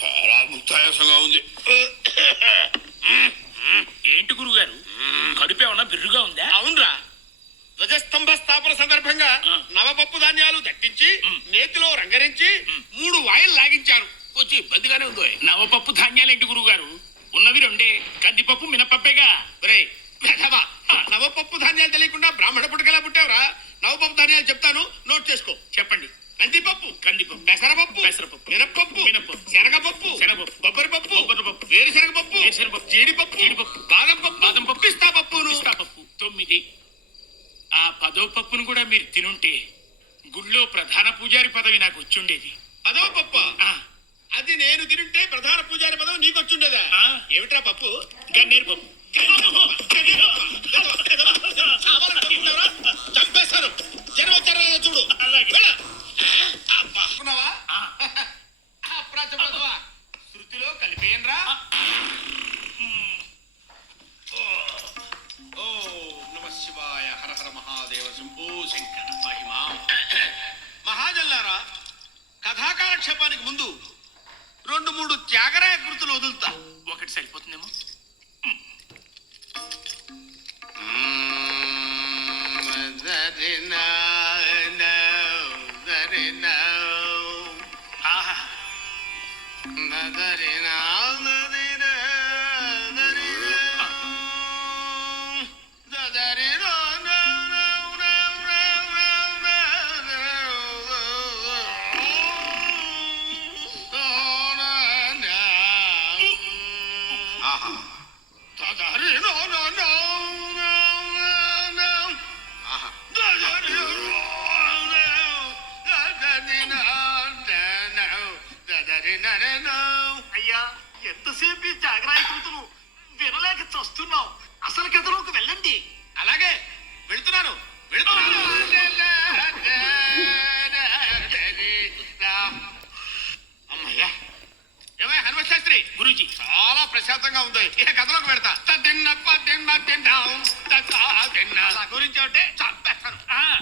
చాలా ముక్తాయాసంగా ఉంది. ఏంటి గురుగారు, కడుపు ఏమన్నా బిర్రుగా ఉందా? అవునరా, ధ్వజస్తంభ స్థాపన సందర్భంగా నవపప్పు ధాన్యాలు దట్టించి నేతిలో రంగరించి 3 వాయిల్ లాగించారు. కొంచెం ఇబ్బందిగానే ఉందో. నవపప్పు ధాన్యాలేంటి గురుగారు, ఉన్నవి రెండే, కందిపప్పు మినపప్పేగా. నవపప్పు ధాన్యాలు తెలియకుండా బ్రాహ్మణ పుట్టుకెలా పుట్టావురా? నవపప్పు ధాన్యాలు చెప్తాను, నోట్ చేసుకో. చెప్పండి. కందిపప్పు, కందిపప్పు, పెసరపప్పు, పెసరపప్పు, మినపప్పు, మినపప్పు, శనగపప్పు, శనగపప్పు, బొబ్బరిపప్పు, బొబ్బరిపప్పు, వేరుశనగపప్పు, వేరుశనగపప్పు, జీడిపప్పు, జీడిపప్పు, బాదం పప్పు, బాదం పప్పు, పిస్తా పప్పు, పిస్తా పప్పు. 9. ఆ 10వ పప్పును కూడా మీరు తినుంటే గుళ్ళో ప్రధాన పూజారి పదవి నాకు వచ్చుండేది. 10వ పప్పు అది నేను తింటే ప్రధాన పూజారి పదవి నీకు వచ్చుండేదా? ఏమిట్రా పప్పు? గన్నేరు పప్పు. చంపేశారు. జనం వచ్చారా చూడు. శృతిలో కలిపేయనరా. ఓ నమ శివాయ, హర హర మహాదేవ, శంభో శంకర మహిమా. మహాజల్లారా, కథాకాలక్షేపానికి ముందు 2-3 త్యాగరాయ కృతులు వదులుతా. ఒకటి సరిపోతుందేమో. ఆహా, అయ్యా, ఎంతసేపు ఈ జాగరాయ కృతులు వినలేక చస్తున్నాం. అసలు కథలోకి వెళ్ళండి. అలాగే వెళ్తున్నాను, వెళ్తున్నాను. అమ్మయ్యా. ఏమయ్య హనుమ శాస్త్రి, గురూజీ, చాలా ప్రశాంతంగా ఉంది. ఇక కథలోకి పెడతా. తిన్న గురించి అంటే చంపేస్తాను.